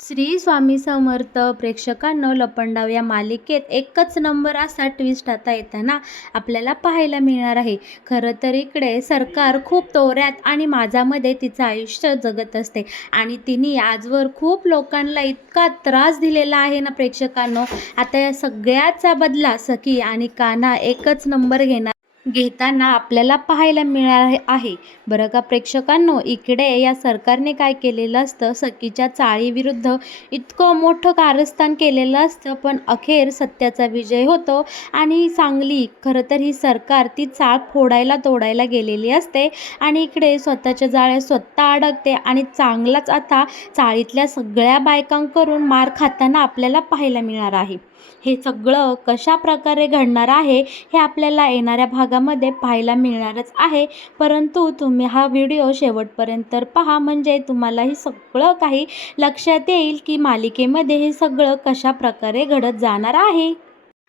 श्री स्वामी समर्थ प्रेक्षकांनो, लपंडाव या मालिकेत एकच नंबर असा ट्विस्ट आता येताना आपल्याला पाहायला मिळणार आहे. खरं तर इकडे सरकार खूप तोऱ्यात आणि माझ्यामध्ये तिचं आयुष्य जगत असते आणि तिने आजवर खूप लोकांना इतका त्रास दिलेला आहे ना प्रेक्षकांनो. आता या सगळ्याचा बदला सखी आणि कान्हा एकच नंबर घेताना आपल्याला पाहायला मिळाले आहे. बरं का प्रेक्षकांनो, इकडे या सरकारने काय केलेलं असतं, सखीच्या चाळीविरुद्ध इतकं मोठं कारस्थान केलेलं असतं, पण अखेर सत्याचा विजय होतो आणि चांगली खरं तर ही सरकार ती चाळ फोडायला तोडायला गेलेली असते आणि इकडे स्वतःच्या जाळ्यात स्वतः अडकते आणि चांगलाच आता चाळीतल्या सगळ्या बायकांकडून मार खाताना आपल्याला पाहायला मिळणार आहे. हे सगळं कशा प्रकारे घडणार आहे हे आपल्याला येणाऱ्या भागामध्ये पाहायला मिळणारच आहे. परंतु तुम्ही हा व्हिडिओ शेवटपर्यंत पहा, म्हणजे तुम्हाला हे सगळं काही लक्षात येईल की मालिकेमध्ये हे सगळं कशा प्रकारे घडत जाणार आहे.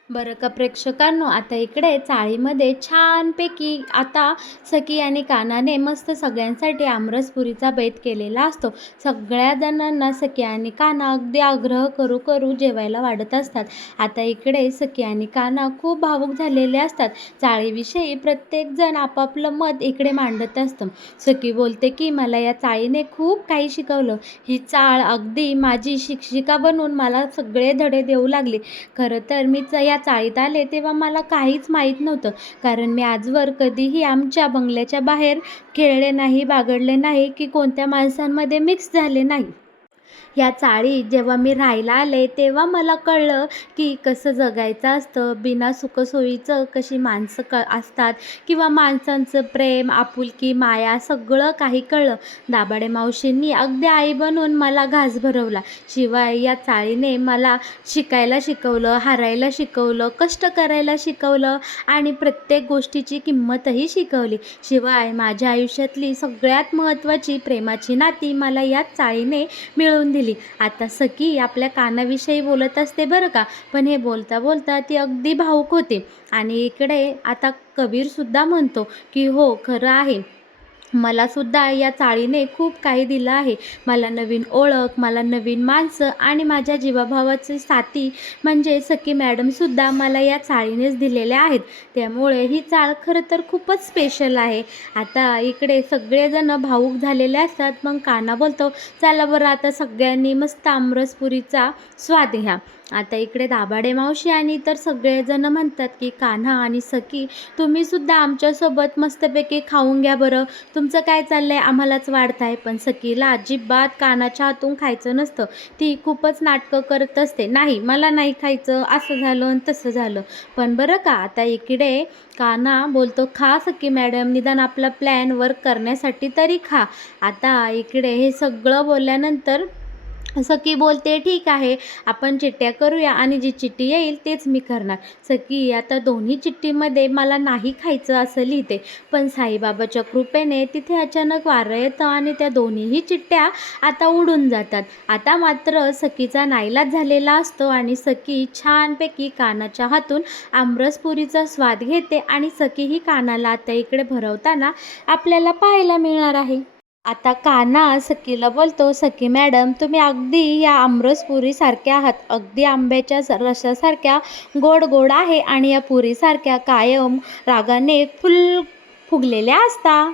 बरं का प्रेक्षकांनो, आता इकडे चाळीमध्ये छानपैकी आता सखी आणि कान्हाने मस्त सगळ्यांसाठी आमरसपुरीचा बेत केलेला असतो. सगळ्या जणांना सखी आणि कान्हा अगदी आग्रह करू करू जेवायला वाढत असतात. आता इकडे सखी आणि कान्हा खूप भावूक झालेले असतात. चाळीविषयी प्रत्येकजण आपापलं मत इकडे मांडत असतं. सखी बोलते की मला या चाळीने खूप काही शिकवलं. ही चाळ अगदी माझी शिक्षिका बनून मला सगळे धडे देऊ लागली. खरं तर मी या चाळीत आले तेव्हा मला काहीच माहीत नव्हतं, कारण मी आजवर कधीही आमच्या बंगल्याच्या बाहेर खेळले नाही, बागडले नाही की कोणत्या माणसांमध्ये मिक्स झाले नाही. या चाळीत जेव्हा मी राहायला आले तेव्हा मला कळलं की कसं जगायचं असतं, बिना सुखसोयीचं कशी माणसं असतात किंवा माणसांचं प्रेम, आपुलकी, माया सगळं काही कळलं. दाभाडे मावशींनी अगदी आई बनून मला घास भरवला. शिवाय या चाळीने मला शिकायला शिकवलं, हारायला शिकवलं, कष्ट करायला शिकवलं आणि प्रत्येक गोष्टीची किंमतही शिकवली. शिवाय माझ्या आयुष्यातली सगळ्यात महत्त्वाची प्रेमाची नाती मला याच चाळीने मिळवून दिली. आता सखी आपल्या कानाविषयी बोलत असते बरं का, पण हे बोलता बोलता ती अगदी भावूक होते आणि इकडे आता कबीरसुद्धा म्हणतो की हो खरं आहे, मला सुद्धा या चाळीने खूप काही दिलं आहे. मला नवीन ओळख, मला नवीन माणसं आणि माझ्या जीवाभावाचे साथी म्हणजे सखी मॅडमसुद्धा मला या चाळीनेच दिलेल्या आहेत. त्यामुळे ही चाळ खरं तर खूपच स्पेशल आहे. आता इकडे सगळेजण भावूक झालेले असतात. मग कान्हा बोलतो, चला बरं आता सगळ्यांनी मस्त आमरसपुरीचा स्वाद घ्या. आता इकडे दाभाडे मावशी आणि तर सगळेजण म्हणतात की कान्हा आणि सखी तुम्हीसुद्धा आमच्यासोबत मस्तपैकी खाऊन घ्या बरं, तुमचं काय चाललंय आम्हालाच वाढत आहे. पण सखीला अजिबात कानाच्या हातून खायचं नसतं. ती खूपच नाटकं करत असते, नाही मला नाही खायचं, असं झालं आणि तसं झालं. पण बरं का आता इकडे कान्हा बोलतो, खा सखी मॅडम, निदान आपला प्लॅन वर्क करण्यासाठी तरी खा. आता इकडे हे सगळं बोलल्यानंतर सखी बोलते, ठीक आहे आपण चिट्ट्या करूया आणि जी चिठ्ठी येईल तेच मी करणार. सखी आता दोन्ही चिठ्ठीमध्ये मला नाही खायचं असं लिहिते, पण साईबाबाच्या कृपेने तिथे अचानक वारं येतं आणि त्या दोन्हीही चिठ्ठ्या आता उडून जातात. आता मात्र सखीचा नाईलाज झालेला असतो आणि सखी छानपैकी कानाच्या हातून आमरसपुरीचा स्वाद घेते आणि सखी ही कानाला आता इकडे भरवताना आपल्याला पाहायला मिळणार आहे. आता कान्हा सखीला बोलतो, सखी मॅडम तुम्ही अगदी या आमरसपुरीसारख्या आहात, अगदी आंब्याच्या रसासारख्या गोड गोड आहे आणि या पुरीसारख्या कायम रागाने फुगलेल्या असता.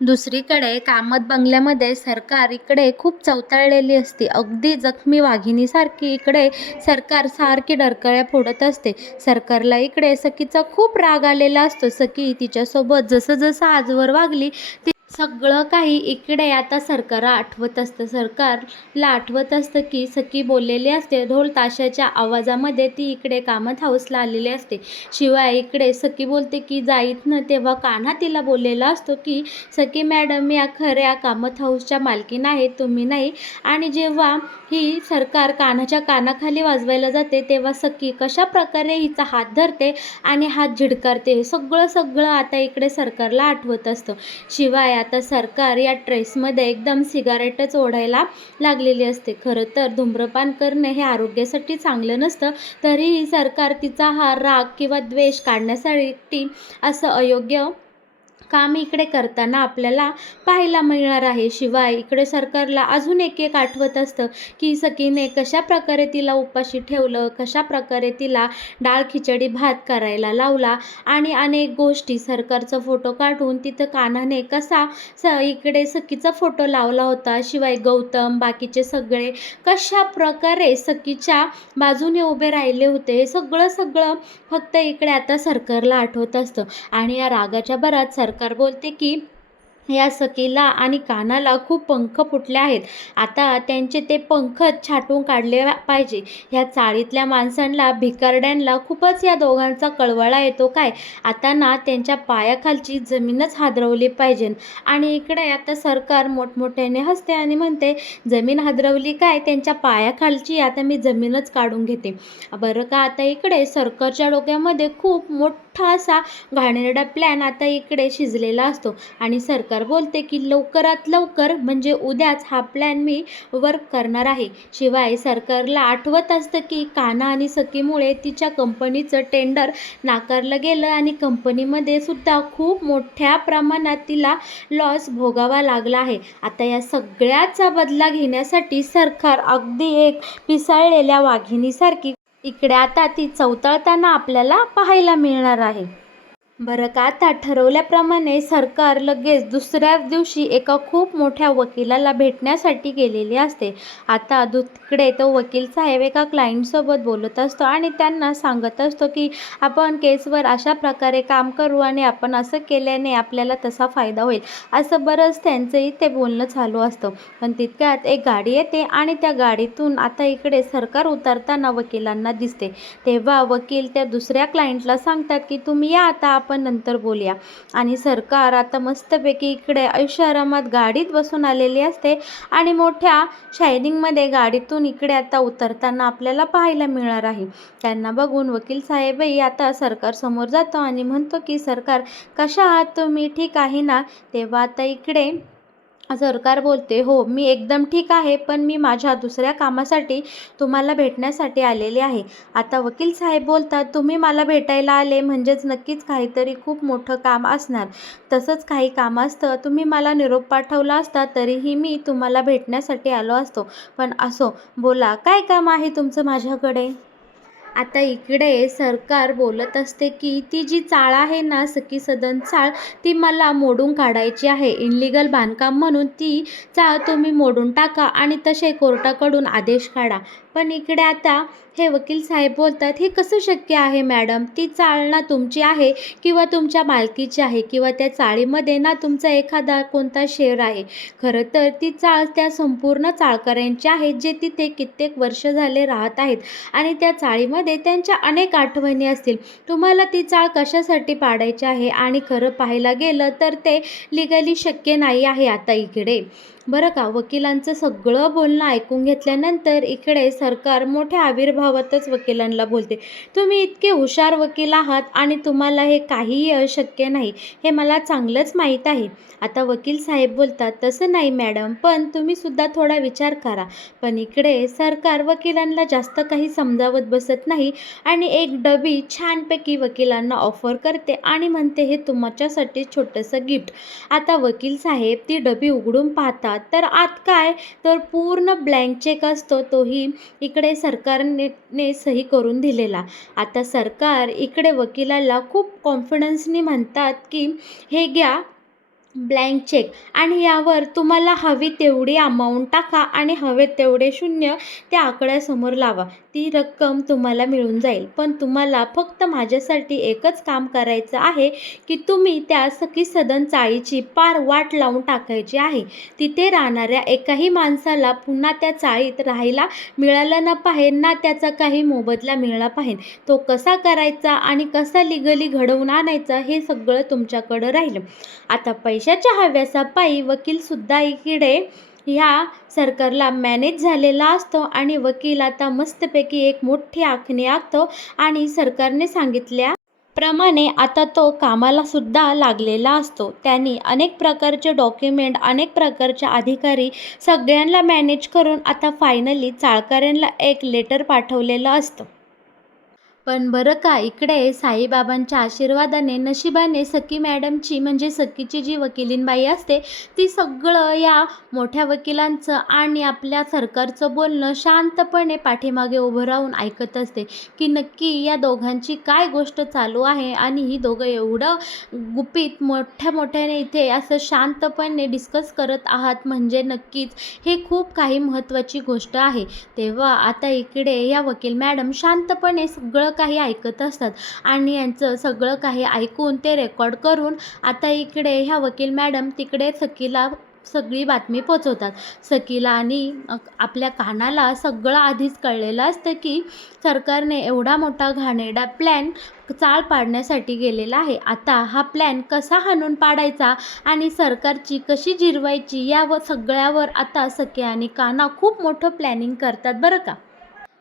दुसरीकडे कामत बंगल्यामध्ये सरकार इकडे खूप चवताळलेली असते, अगदी जखमी वाघिणीसारखी इकडे सरकार सारखी डरकळ्या फोडत असते. सरकारला इकडे सखीचा खूप राग आलेला असतो. सखी तिच्यासोबत जसं जसं आजवर वागली ते सगळं काही इकडे आता सरकारला आठवत असतं. सरकारला आठवत असतं की सखी बोललेली असते, ढोल ताशाच्या आवाजामध्ये ती इकडे कामत हाऊसला आलेली असते. शिवाय इकडे सखी बोलते की जाईत ना, तेव्हा कान्हा तिला बोललेला असतो की सखी मॅडम या खऱ्या कामत हाऊसच्या मालकीण आहेत, तुम्ही नाही. आणि जेव्हा ही सरकार कान्हाच्या कानाखाली वाजवायला जाते तेव्हा सखी कशा प्रकारे हिचा हात धरते आणि हात झिडकारते, हे सगळं आता इकडे सरकारला आठवत असतं. शिवाय आता सरकार या ट्रेसमध्ये एकदम सिगारेटच ओढायला लागलेली असते. खरं तर धूम्रपान करणे हे आरोग्यासाठी चांगलं नसतं, तरीही सरकार तिचा हा राग किंवा द्वेष काढण्यासाठी असं अयोग्य काम इकडे करताना आपल्याला पाहायला मिळणार आहे. शिवाय इकडे सरकारला अजून एक आठवत असतं की सकीने कशाप्रकारे तिला उपाशी ठेवलं, कशाप्रकारे तिला डाळ खिचडी भात करायला लावला आणि अनेक गोष्टी. सरकारचा फोटो काढून तिथं कान्हाने कसा इकडे सखीचा फोटो लावला होता. शिवाय गौतम बाकीचे सगळे कशा प्रकारे सखीच्या बाजूने उभे राहिले होते, हे सगळं फक्त इकडे आता सरकारला आठवत असतं. आणि या रागाच्या भरात सरकार बोलते की या सखीला आणि कान्हाला खूप पंख फुटले आहेत, आता त्यांचे ते पंख छाटून काढले पाहिजे. ह्या चाळीतल्या माणसांना, भिकारड्यांना खूपच या दोघांचा कळवळा येतो काय. आता ना त्यांच्या पायाखालची जमीनच हादरवली पाहिजे. आणि इकडे आता सरकार मोठमोठ्याने हसते आणि म्हणते, जमीन हादरवली काय, त्यांच्या पायाखालची आता मी जमीनच काढून घेते. बरं का, आता इकडे सरकारच्या डोक्यामध्ये खूप मोठा असा घाणेरडा प्लॅन आता इकडे शिजलेला असतो. आणि सरकार बोलते की लवकरात लवकर म्हणजे उद्याच हा प्लॅन मी वर्क करणार आहे. शिवाय सरकारला आठवत असतं की कान्हा आणि सखीमुळे तिच्या कंपनीचं टेंडर नाकारलं गेलं आणि कंपनीमध्ये सुद्धा खूप मोठ्या प्रमाणात तिला लॉस भोगावा लागला आहे. आता या सगळ्याचा बदला घेण्यासाठी सरकार अगदी एक पिसाळलेल्या वाघिणीसारखी इकडे आता ती चवताळताना आपल्याला पाहायला मिळणार आहे. बरं का, आता ठरवल्याप्रमाणे सरकार लगेच दुसऱ्याच दिवशी एका खूप मोठ्या वकिलाला भेटण्यासाठी गेलेली असते. आता तिकडे तो वकील साहेब एका क्लायंटसोबत बोलत असतो आणि त्यांना सांगत असतो की आपण केसवर अशा प्रकारे काम करू आणि आपण असं केल्याने आपल्याला तसा फायदा होईल, असं बरंच त्यांचं इथे बोलणं चालू असतं. पण तितक्यात एक गाडी येते आणि त्या गाडीतून आता इकडे सरकार उतरताना वकिलांना दिसते. तेव्हा वकील त्या दुसऱ्या क्लायंटला सांगतात की तुम्ही या, आता आपण नंतर बोलूया. आणि सरकार आता मस्तपैकी इकडे ऐशोआरामात गाडीत बसून आलेली असते आणि मोठ्या शायनिंगमध्ये गाडीतून इकडे आता उतरताना आपल्याला पाहायला मिळणार आहे. त्यांना बघून वकील साहेबही आता सरकारसमोर जातो आणि म्हणतो की सरकार, कशा आहात तुम्ही, ठीक आहे ना. तेव्हा आता इकडे सरकार बोलते, हो मी एकदम ठीक आहे, पण मी माझ्या दुसऱ्या कामासाठी तुम्हाला भेटण्यासाठी आलेले आहे. आता वकील साहेब बोलतात, तुम्ही मला भेटायला आले म्हणजेच नक्कीच काहीतरी खूप मोठं काम असणार. तसंच काही काम असतं, तुम्ही मला निरोप पाठवला असता तरीही मी तुम्हाला भेटण्यासाठी आलो असतो. पण असो, बोला काय काम आहे तुमचं माझ्याकडे. आता इकडे सरकार बोलत असते की ती जी चाळ आहे ना, सखी सदन चाळ, ती मला मोडून काढायची आहे. इनलिगल बांधकाम म्हणून ती चाळ तुम्ही मोडून टाका आणि तसे कोर्टाकडून आदेश काढा. पण इकडे आता हे वकील साहेब बोलतात, हे कसं शक्य आहे मॅडम, ती चाळ ना तुमची आहे किंवा तुमच्या मालकीची आहे किंवा त्या चाळीमध्ये ना तुमचा एखादा कोणता शेअर आहे. खरं तर ती चाळ त्या संपूर्ण चाळकऱ्यांची आहे, जे तिथे कित्येक वर्ष झाले राहत आहेत आणि त्या चाळीमध्ये त्यांच्या अनेक आठवणी असतील. तुम्हाला ती चाळ कशासाठी पाडायची आहे आणि खरं पाहायला गेलं तर ते लिगली शक्य नाही आहे. आता इकडे बरं का, वकिलांचं सगळं बोलणं ऐकून घेतल्यानंतर इकडे सरकार मोठ्या आविर्भावातच वकिलांना बोलते, तुम्ही इतके हुशार वकील आहात आणि तुम्हाला हे काहीही अशक्य नाही, हे मला चांगलंच माहीत आहे. आता वकील साहेब बोलतात, तसं नाही मॅडम, पण तुम्ही सुद्धा थोडा विचार करा. पण इकडे सरकार वकिलांना जास्त काही समजावत बसत नाही आणि एक डबी छानपैकी वकिलांना ऑफर करते आणि म्हणते, हे तुमच्यासाठी छोटंसं गिफ्ट. आता वकील साहेब ती डबी उघडून पाहतात तर आत काय, तर पूर्ण ब्लँक चेक असतो, तोही इकडे सरकारने सही करून दिलेला. आता सरकार इकडे वकिलाला खूप कॉन्फिडन्सनी म्हणतात की हे घ्या ब्लँक चेक आणि यावर तुम्हाला हवी तेवढी अमाऊंट टाका आणि हवे तेवढे शून्य त्या आकड्यासमोर लावा, ती रक्कम तुम्हाला मिळून जाईल. पण तुम्हाला फक्त माझ्यासाठी एकच काम करायचं आहे की तुम्ही त्या सखी सदन चाळीची पार वाट लावून टाकायची आहे. तिथे राहणाऱ्या एकाही माणसाला पुन्हा त्या चाळीत राहायला मिळालं न पाहिजे ना त्याचा काही मोबदला मिळाला पाहिजे. तो कसा करायचा आणि कसा लिगली घडवून आणायचा हे सगळं तुमच्याकडं राहिलं. आता पैशाच्या हव्यासापायी वकीलसुद्धा इकडे ह्या सरकारला मॅनेज झालेला असतो आणि वकील आता मस्तपैकी एक मोठी आखणी आखतो आणि सरकारने सांगितल्याप्रमाणे आता तो कामाला सुद्धा लागलेला असतो. त्यांनी अनेक प्रकारचे डॉक्युमेंट, अनेक प्रकारचे अधिकारी सगळ्यांना मॅनेज करून आता फायनली चाळकऱ्यांना एक लेटर पाठवलेलं असतं. पण बरं का, इकडे साईबाबांच्या आशीर्वादाने नशिबाने सखी मॅडमची म्हणजे सखीची जी वकिलीनबाई असते ती सगळं या मोठ्या वकिलांचं आणि आपल्या सरकारचं बोलणं शांतपणे पाठीमागे उभं राहून ऐकत असते की नक्की या दोघांची काय गोष्ट चालू आहे आणि ही दोघं एवढं गुपित मोठ्या मोठ्याने इथे असं शांतपणे डिस्कस करत आहात म्हणजे नक्कीच हे खूप काही महत्त्वाची गोष्ट आहे. तेव्हा आता इकडे या वकील मॅडम शांतपणे सगळं काही ऐकत असतात आणि यांचं सगळं काही ऐकून ते रेकॉर्ड करून आता इकडे ह्या वकील मॅडम तिकडे सखीला सगळी बातमी पोचवतात. सखीला आणि आपल्या कानाला सगळं आधीच कळलेलं असतं की सरकारने एवढा मोठा घाणेरडा प्लॅन चाळ पाडण्यासाठी गेलेला आहे. आता हा प्लॅन कसा हाणून पाडायचा आणि सरकारची कशी जिरवायची या व सगळ्यावर आता सखी आणि कान्हा खूप मोठं प्लॅनिंग करतात बरं का.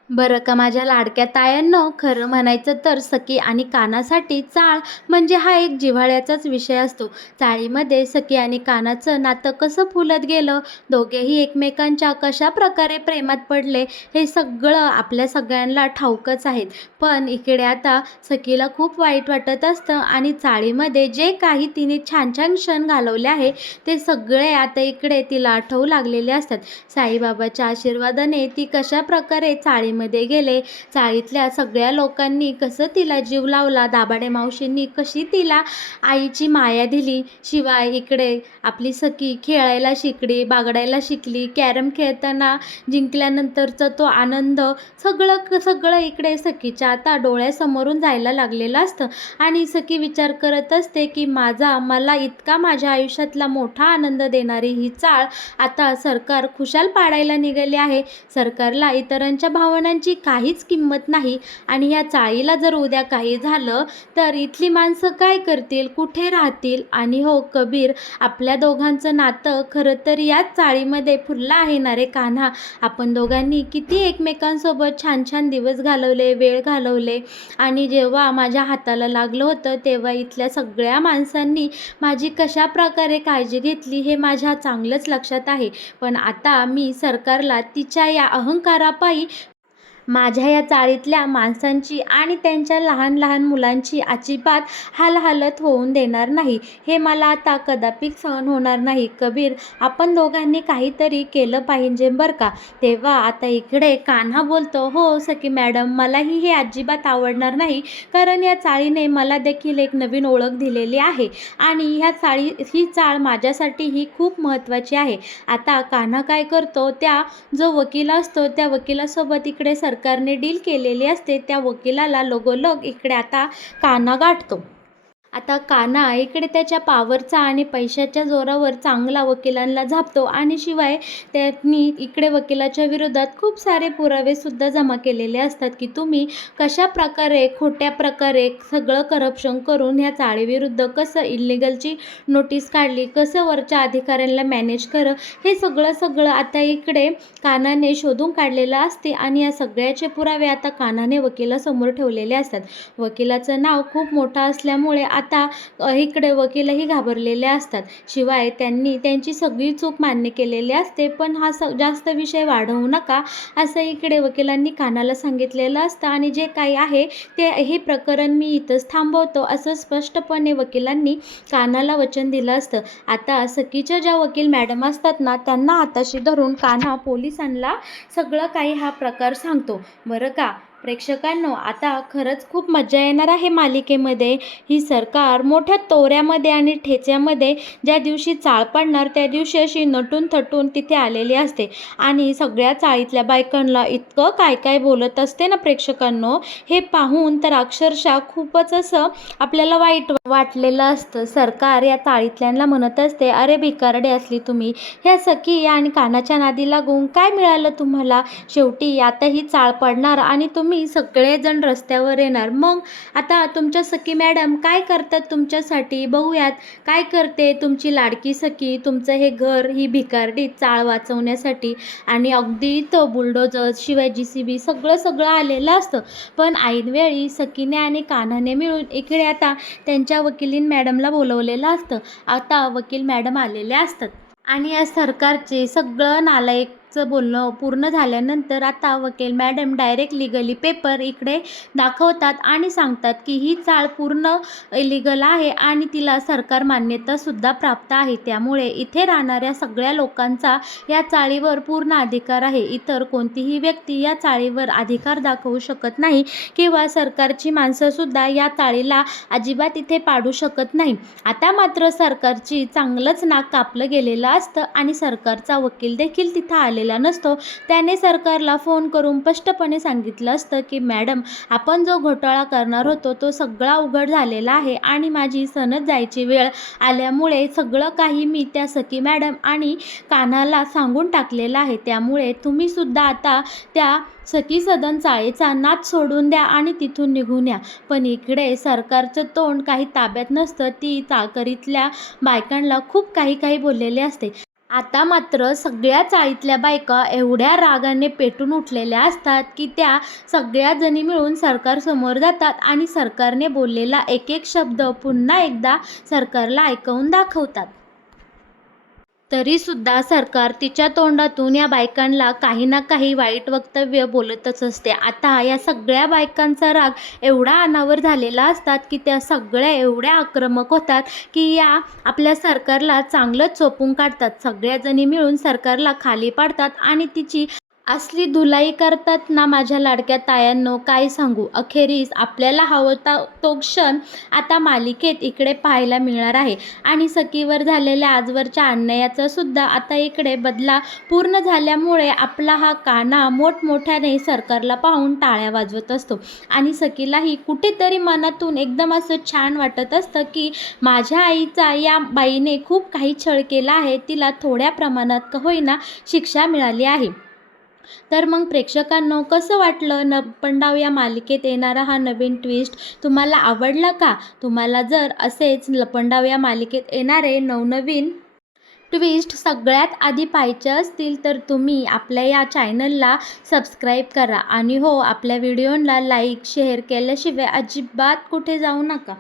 बरं का माझ्या लाडक्या तायांनो, खरं म्हणायचं तर सखी आणि कानासाठी चाळ म्हणजे हा एक जिव्हाळ्याचाच विषय असतो. चाळीमध्ये सखी आणि कानाचं नातं कसं फुलत गेलं, दोघेही एकमेकांच्या कशा प्रकारे प्रेमात पडले हे सगळं आपल्या सगळ्यांना ठाऊकच आहेत. पण इकडे आता सखीला खूप वाईट वाटत असतं आणि चाळीमध्ये जे काही तिने छान छान क्षण घालवले आहे ते सगळे आता इकडे तिला आठवू लागलेले असतात. साईबाबाच्या आशीर्वादाने ती कशा प्रकारे चाळीमध्ये गेले, चाळीतल्या सगळ्या लोकांनी कसं तिला जीव लावला, दाभाडे मावशींनी कशी तिला आईची माया दिली, शिवाय इकडे आपली सखी खेळायला शिकली, बागडायला शिकली, कॅरम खेळताना जिंकल्यानंतरचा तो आनंद सगळं इकडे सखीच्या आता डोळ्यासमोरून जायला लागलेलं असतं आणि सखी विचार करत असते की मला इतका माझ्या आयुष्यातला मोठा आनंद देणारी ही चाळ आता सरकार खुशाल पाडायला निघाले आहे. सरकारला इतरांच्या भावनांची काहीच किंमत नाही आणि या चाळीला जर उद्या काही झालं तर इथली माणसं काय करतील, कुठे राहतील. आणि हो कबीर, आपल्या दोघांचं नातं खरं तर याच चाळीमध्ये फुललं आहे ना रे कान्हा. आपण दोघांनी किती एकमेकांसोबत छान छान दिवस घालवले, वेळ घालवले आणि जेव्हा माझ्या हाताला लागलं होतं तेव्हा इथल्या सगळ्या माणसांनी माझी कशा प्रकारे काळजी घेतली हे माझ्या चांगलंच लक्षात आहे. पण आता मी सरकारला तिच्या या अहंकारापायी माझ्या या चाळीतल्या माणसांची आणि त्यांच्या लहान लहान मुलांची अजिबात हालहालत होऊन देणार नाही. हे मला आता कदापि सहन होणार नाही. कबीर, आपण दोघांनी काहीतरी केलं पाहिजे बरं का. तेव्हा आता इकडे कान्हा बोलतो, हो सखी मॅडम, मलाही हे अजिबात आवडणार नाही कारण या चाळीने मला देखील एक नवीन ओळख दिलेली आहे आणि ही चाळ माझ्यासाठी ही खूप महत्त्वाची आहे. आता कान्हा काय करतो, जो वकील असतो त्या वकिलासोबत इकडे सरकारने डील केलेली असते त्या वकिलाला लगोलग इकडे आता कान्हा गाठतो. आता कान्हा इकडे त्याच्या पॉवरचा आणि पैशाच्या जोरावर चांगला वकिलांना झापतो आणि शिवाय त्यांनी इकडे वकिलाच्या विरोधात खूप सारे पुरावेसुद्धा जमा केलेले असतात की तुम्ही कशा प्रकारे खोट्या प्रकारे सगळं करप्शन करून ह्या चाळीविरुद्ध कसं इल्लिगलची नोटीस काढली, कसं वरच्या अधिकाऱ्यांना मॅनेज हे सगळं आता इकडे कान्हाने शोधून काढलेलं असते आणि या सगळ्याचे पुरावे आता कान्हाने वकिलासमोर ठेवलेले असतात. वकिलाचं नाव खूप मोठं असल्यामुळे आता इकडे वकीलही घाबरलेले असतात. शिवाय त्यांनी त्यांची सगळी चूक मान्य केलेली असते पण हा जास्त विषय वाढवू नका असं इकडे वकिलांनी कान्हाला सांगितलेलं असतं आणि जे काही आहे ते हे प्रकरण मी इथंच थांबवतो असं स्पष्टपणे वकिलांनी कान्हाला वचन दिलं असतं. आता सखीच्या ज्या वकील मॅडम असतात ना त्यांना हाताशी धरून कान्हा पोलिसांना सगळं काही हा प्रकार सांगतो. बरं का प्रेक्षकांनो, आता खरंच खूप मजा येणार आहे मालिकेमध्ये. ही सरकार मोठ्या तोऱ्यामध्ये आणि ठेच्यामध्ये ज्या दिवशी चाळ पडणार त्या दिवशी अशी नटून थटून तिथे आलेली असते आणि सगळ्या चाळीतल्या बायकांना इतकं काय काय बोलत असते ना प्रेक्षकांनो, हे पाहून तर अक्षरशः खूपच असं आपल्याला वाईट वाटलेलं असतं. सरकार या चाळीतल्यांना म्हणत असते, अरे भिकारडे असली तुम्ही, ह्या सखी आणि कानाच्या नादी लागून काय मिळालं तुम्हाला, शेवटी आता ही चाळ पडणार आणि तुम्ही सगळेजण रस्त्यावर येणार. मग आता तुमच्या सखी मॅडम काय करतात तुमच्यासाठी, बघूयात काय करते तुमची लाडकी सखी. तुमचं हे घर ही भिकारडी चाळ वाचवण्यासाठी आणि अगदी तो बुलडोजर शिवाय JCB सगळं आलेलं असतं. पण ऐनवेळी सखीने आणि कान्हाने मिळून इकडे आता त्यांच्या वकिलीन मॅडमला बोलवलेलं असतं. आता वकील मॅडम आलेले असतात आणि या सरकारचे सगळं नालायक चं बोलणं पूर्ण झाल्यानंतर आता वकील मॅडम डायरेक्ट लिगली पेपर इकडे दाखवतात आणि सांगतात की ही चाळ पूर्ण इलिगल आहे आणि तिला सरकार मान्यतासुद्धा प्राप्त आहे. त्यामुळे इथे राहणाऱ्या सगळ्या लोकांचा या चाळीवर पूर्ण अधिकार आहे. इतर कोणतीही व्यक्ती या चाळीवर अधिकार दाखवू शकत नाही किंवा सरकारची माणसंसुद्धा या चाळीला अजिबात इथे पाडू शकत नाही. आता मात्र सरकारची चांगलंच नाक कापलं गेलेलं असतं आणि सरकारचा वकील देखील तिथं आलेला नसतो. त्याने सरकारला फोन करून स्पष्टपणे सांगितलं असतं की मॅडम, आपण जो घोटाळा करणार होतो तो सगळा उघड झालेला आहे आणि माझी सनद जायची वेळ आल्यामुळे सगळं काही मी त्या सखी मॅडम आणि कान्हाला सांगून टाकलेलं आहे. त्यामुळे तुम्हीसुद्धा आता त्या सखी सदन चाळीचा नाद सोडून द्या आणि तिथून निघून या. पण इकडे सरकारचं तोंड काही ताब्यात नसतं. ती चाळकरीतल्या बायकांना खूप काही बोललेले असते. आता मात्र सगळ्या चाळीतल्या बायका एवढ्या रागाने पेटून उठलेल्या असतात की त्या सगळ्याजणी मिळून सरकारसमोर जातात आणि सरकारने बोललेला एक एक शब्द पुन्हा एकदा सरकारला ऐकवून दाखवतात. तरीसुद्धा सरकार तिच्या तोंडातून या बायकांना काही ना काही वाईट वक्तव्य बोलतच असते. आता या सगळ्या बायकांचा राग एवढा अनावर झालेला असतात की त्या सगळ्या एवढ्या आक्रमक होतात की या आपल्या सरकारला चांगलंच चोपून काढतात. सगळ्याजणी मिळून सरकारला खाली पाडतात आणि तिची असली धुलाई करतात ना माझ्या लाडक्या तायांनो, काय सांगू. अखेरीस आपल्याला हवा तो क्षण आता मालिकेत इकडे पाहायला मिळणार आहे आणि सखीवर झालेल्या आजवरच्या अन्यायाचा सुद्धा आता इकडे बदला पूर्ण झाल्यामुळे आपला हा कान्हा मोठमोठ्याने सरकारला पाहून टाळ्या वाजवत असतो आणि सखीलाही कुठेतरी मनातून एकदम असं छान वाटत असतं की माझ्या आईचा या बाईने खूप काही छळ केला आहे, तिला थोड्या प्रमाणात का होईना शिक्षा मिळाली आहे. तर मग प्रेक्षकांनो, कसं वाटलं लपंडाव या मालिकेत येणारा हा नवीन ट्विस्ट तुम्हाला आवडला का? तुम्हाला जर असेच लपंडाव या मालिकेत येणारे नवनवीन ट्विस्ट सगळ्यात आधी पाहायचे असतील तर तुम्ही आपल्या या चॅनलला सबस्क्राईब करा आणि हो, आपल्या व्हिडिओला लाईक शेअर केल्याशिवाय अजिबात कुठे जाऊ नका.